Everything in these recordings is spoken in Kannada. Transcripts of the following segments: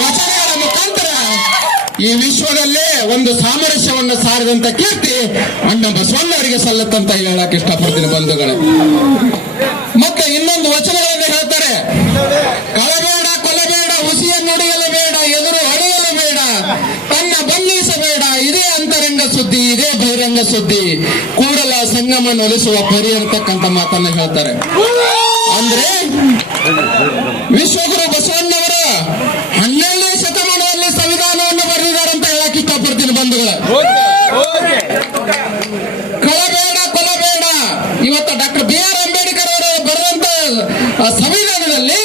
ವಚನಗಳ ಮುಖಾಂತರ ಈ ವಿಶ್ವದಲ್ಲೇ ಒಂದು ಸಾಮರಸ್ಯವನ್ನು ಸಾರಿದಂತ ಕೀರ್ತಿ ಅಣ್ಣ ಬಸವಣ್ಣವರಿಗೆ ಸಲ್ಲತ್ತಂತ ಹೇಳಕ್ ಇಷ್ಟಪಡ್ತೀನಿ ಬಂಧುಗಳೇ. ಮತ್ತೆ ಇನ್ನೊಂದು ವಚನಗಳನ್ನು ಹೇಳ್ತಾರೆ, ಕಳಬೇಡ, ಕೊಲಬೇಡ, ಹುಸಿಯ ನುಡಿಯಲು ಬೇಡ, ಎದುರು ಹೊಡೆಯಲು ಬೇಡ, ತನ್ನ ಬಂಧಿಸಬೇಡ, ಇದೇ ಅಂತರಂಗ ಸುದ್ದಿ, ಇದೇ ಬಹಿರಂಗ ಸುದ್ದಿ, ಕೂಡಲ ಸಂಗಮ ನೊಲಿಸುವ ಪರಿ ಅಂತಕ್ಕಂಥ ಮಾತನ್ನ ಹೇಳ್ತಾರೆ. ಅಂದ್ರೆ ವಿಶ್ವಗುರು ಬಸವಣ್ಣವರು 12ನೇ ಶತಮಾನದಲ್ಲಿ ಸಂವಿಧಾನವನ್ನು ಬರೆದಿದ್ದಾರೆ ಅಂತ ಹೇಳಕ್ ಇಷ್ಟಪಡ್ತೀನಿ ಬಂಧುಗಳೇ. ಕಳಬೇಡ, ಕೊಲಬೇಡ, ಇವತ್ತು ಡಾಕ್ಟರ್ BR ಅಂಬೇಡ್ಕರ್ ಅವರು ಬರೆದಂತ ಸಂವಿಧಾನದಲ್ಲಿ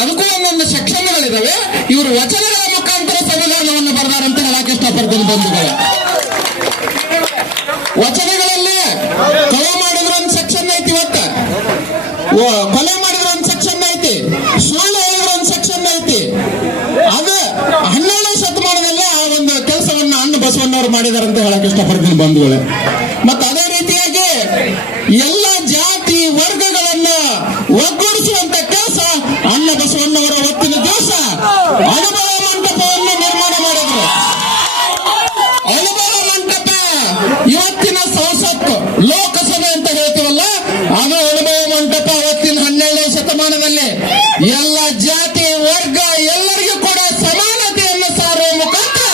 ಅದಕ್ಕೂ ಒಂದೊಂದು ಸೆಕ್ಷನ್ಗಳಿದಾವೆ. ಇವರು ವಚನಗಳ ಮುಖಾಂತರ ಸಂವಿಧಾನವನ್ನು ಬರೆದಾರಂತ ಹೇಳಕ್ ಇಷ್ಟಪಡ್ತೀನಿ ಬಂಧುಗಳೇ. ವಚನಗಳಲ್ಲಿ ಕಳೆ ಮಾಡಿದ್ರ ಒಂದು ಸೆಕ್ಷನ್ ಐತಿ, ಇವತ್ತು ಕೊಲೆ ಮಾಡಿದ್ರ ಒಂದು ಸೆಕ್ಷನ್ ಐತಿ, ಸುಳ್ಳು ಹೇಳಿದ್ರ ಒಂದು ಸೆಕ್ಷನ್ ಐತಿ. ಅದು 12ನೇ ಶತಮಾನದಲ್ಲಿ ಆ ಒಂದು ಕೆಲಸವನ್ನ ಅಣ್ಣ ಬಸವಣ್ಣವರು ಮಾಡಿದಾರೆ ಅಂತ ಹೇಳಕ್ ಇಷ್ಟಪಡ್ತೀನಿ ಬಂಧುಗಳೇ. ಮತ್ತೆ ಅದೇ ರೀತಿಯಾಗಿ ಎಲ್ಲ ಜಾತಿ ವರ್ಗಗಳನ್ನ ಒಗ್ಗೂಡಿಸುವಂತ ಕೆಲಸ ಅಣ್ಣ ಬಸವಣ್ಣವರ ಹೊತ್ತಿನ ದಿವಸ ಅನುಭವ ಮಂಟಪವನ್ನು ನಿರ್ಮಾಣ ಮಾಡಿದ್ರು. ಅನುಭವ ಮಂಟಪ ಇವತ್ತಿನ ಸಂಸತ್ತು ಲೋಕಸಭೆ ಅಂತ ಹೇಳ್ತೀವಲ್ಲ, ಅದು ಅನುಭವ ಮಂಟಪ ಅವತ್ತಿನ 12ನೇ ಶತಮಾನದಲ್ಲಿ ಎಲ್ಲ ಜಾತಿ ವರ್ಗ ಎಲ್ಲರಿಗೂ ಕೂಡ ಸಮಾನತೆಯನ್ನು ಸಾರುವ ಮುಖಾಂತರ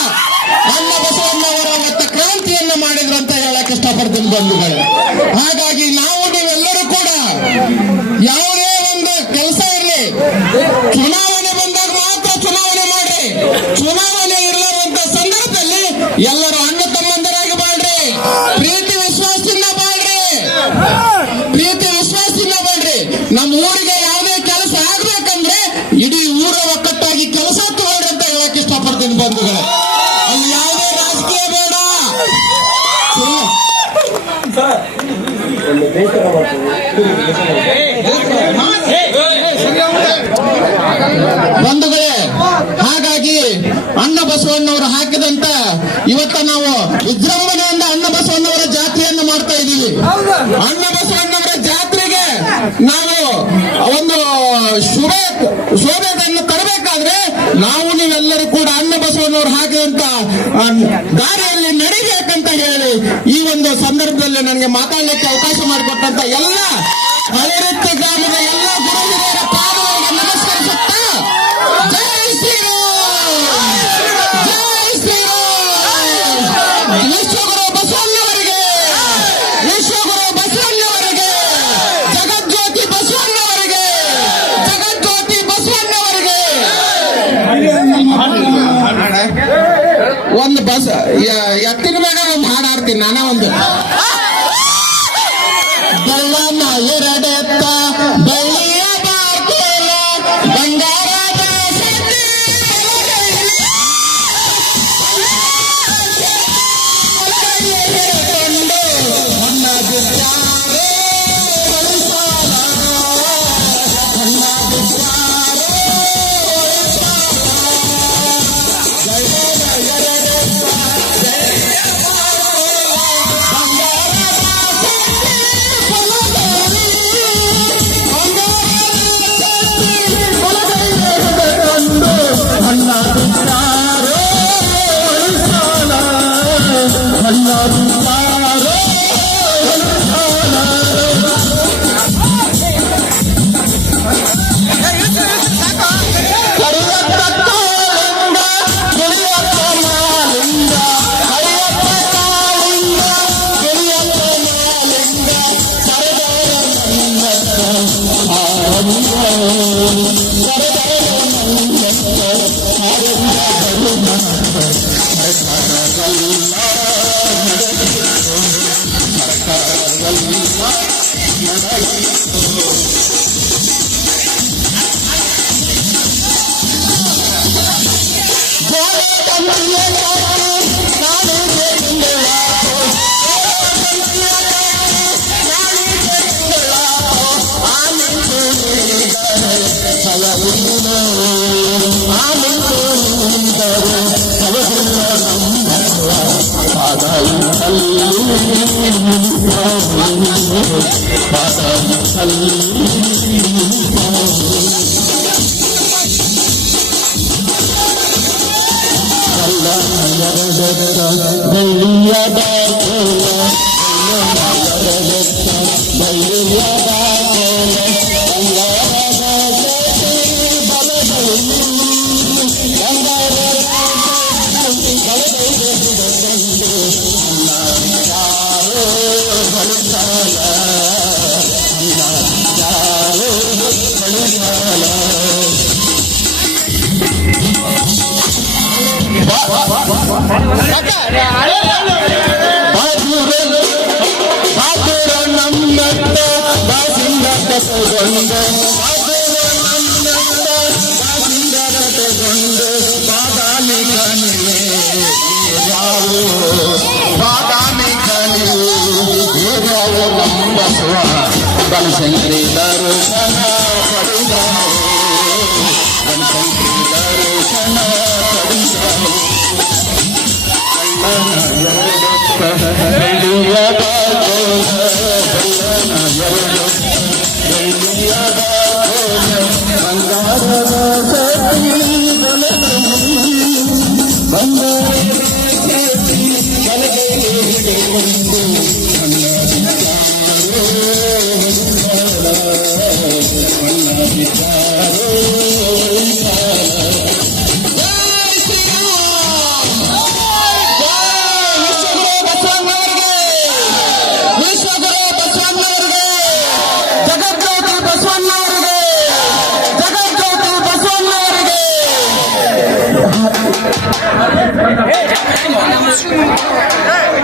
ಅಣ್ಣ ಬಸವಣ್ಣವರ ಅವತ್ತ ಕ್ರಾಂತಿಯನ್ನು ಮಾಡಿದ್ರು ಅಂತ ಹೇಳಕ್ ಇಷ್ಟಪಡ್ತೀನಿ ಬಂಧುಗಳೇ. ಹಾಗಾಗಿ ನಾವು ನೀವೆಲ್ಲರೂ ಕೂಡ ಯಾವುದೇ ಒಂದು ಕೆಲಸ ಇರಲಿ, ಚುನಾವಣೆ ಬಂದಾಗ ಮಾತ್ರ ಚುನಾವಣೆ ಮಾಡ್ರಿ. ಚುನಾವಣೆ ಇರಲಾರಂತ ಸಂದರ್ಭದಲ್ಲಿ ಎಲ್ಲರೂ ಅಣ್ಣ ತಮ್ಮಂದರಾಗಿ ಬಾಳ್ರಿ, ಪ್ರೀತಿ ವಿಶ್ವಾಸದಿಂದ ಬಾಳ್ರಿ, ಪ್ರೀತಿ ವಿಶ್ವಾಸದಿಂದ ಬಾಳ್ರಿ. ನಮ್ಮ ಊರಿಗೆ ಯಾವುದೇ ಕೆಲಸ ಆಗ್ಬೇಕಂದ್ರೆ ಇಡೀ ಊರ ಒಕ್ಕಟ್ಟಾಗಿ ಕೆಲಸ ತಗೊಳ್ರಿ ಅಂತ ಹೇಳಕ್ ಇಷ್ಟಪಡ್ತೀನಿ ಬಂಧುಗಳೇ. ಅಲ್ಲಿ ಯಾವುದೇ ರಾಜಕೀಯ ಬೇಡ. ಬಂಧುಗಳೇ, ಹಾಗಾಗಿ ಅಣ್ಣ ಬಸವಣ್ಣವರು ಹಾಕಿದಂತ ಇವತ್ತ ನಾವು ವಿಜೃಂಭಣೆಯಿಂದ ಅಣ್ಣ ಬಸವಣ್ಣವರ ಜಾತ್ರೆಯನ್ನು ಮಾಡ್ತಾ ಇದ್ದೀವಿ. ಅಣ್ಣ ಬಸವಣ್ಣವರ ಜಾತ್ರೆಗೆ ನಾವು ಒಂದು ಶೋಭೆಯನ್ನು ತರಬೇಕಾದ್ರೆ ನಾವು ನೀವೆಲ್ಲರೂ ಕೂಡ ಅಣ್ಣ ಬಸವಣ್ಣವರು ಹಾಕಿದಂತ ದಾರಿಯಲ್ಲಿ ನಡಿಬೇಕಂತ ಹೇಳಿ ಈ ಒಂದು ಸಂದರ್ಭದಲ್ಲಿ ನನಗೆ ಮಾತಾಡಲಿಕ್ಕೆ ಅವಕಾಶ ಮಾಡಿಕೊಟ್ಟಂತ ಎಲ್ಲ ಹಳೆರತ್ತಿ ಗ್ರಾಮದ ಎಲ್ಲ ಗುರು ಹಿರಿಯರ ಪಾದಗಳಿಗೆ ನಮಸ್ಕರಿಸುತ್ತಾ ಜೈ ಶ್ರೀರಾಮ್, ಜೈ ಶ್ರೀರಾಮ್. ವಿಶ್ವಗುರು ಬಸವಣ್ಣವರಿಗೆ, ವಿಶ್ವಗುರು ಬಸವಣ್ಣವರಿಗೆ, ಜಗಜ್ಯೋತಿ ಬಸವಣ್ಣವರಿಗೆ, ಜಗಜ್ಯೋತಿ ಬಸವಣ್ಣವರಿಗೆ. ಒಂದು ಎತ್ತಿನ ಮೇಲೆ ಒಂದು ಹಾಡು ಹಾಡ್ತೀನಿ ನಾನ. ಒಂದು ಬೆಳ್ಳನ ಎರಡೆತ್ತ ಬೆಳ್ಳಿಯ ಬಾಗಿಲ ಬಂಗಾರದ ಕೊಂಡು ಹೊನ್ನ ಬಿಟ್ಟಾರೆ ಹೊಳಿಸಾಲ, ಹೊನ್ನ ಬಿಟ್ಟಾರೆ ಬೆಳ್ಳನ ಎರಡೆತ್ತ ಬೆಳ್ಳಿಯ ಎರಡೆತ್ತ ಬೆಳ್ಳಿಯ ಬಾಕೋಲ ಎರಡೆತ್ತ ಬೆಳ್ಳಿಯ ಬಾಕೋಲ ಬಂಗಾರದ ಸತಿ ಬಲದಲ್ಲಿ ಬಂಗಾರದ ಸತಿ ಬಲದಲ್ಲಿ ಹಿಡಿದಂಡು ಅನ್ನ ಯಾರೋ ಬಳಿಸಾಲ ಅನ್ನ ಯಾರೋ ಬಳಿಸಾಲ ಬಾದುರ ನಮ್ಮತ್ತ ಬಾಸಿಂದ ತಗೊಂಡು ಬಾದುರ ನಮ್ಮತ್ತ ಬಾಸಿಂದ ತಗೊಂಡು ಬಾದಾಮಿ ಕಣಿವೆ ಯಾವು ಬಾದಾಮಿ ಕಣಿವೆ ಯಾವು ನಮ್ಮ ಬಸವ ಬನಶಂಕರಿ ದರ್ಶನ ಪಡೆದಾವು ಬನಶಂಕರಿ ದರ್ಶನ ಪಡೆದಾವು ಬೆಳ್ಳಿಯ ಬಾಗೋಲ ಬೆಳ್ಳಿಯ ಬಾಗೋಲ ಬಂಗಾರದ ಸತಿ ಬಲದಲ್ಲಿ ಬಂಗಾರದ ಸತಿ ಬಲಗೈಗೆ ಹಿಡಿಕೊಂಡು ನನ್ನ ವಿಚಾರೋ ನನ್ನ ವಿಚಾರೋ Hey!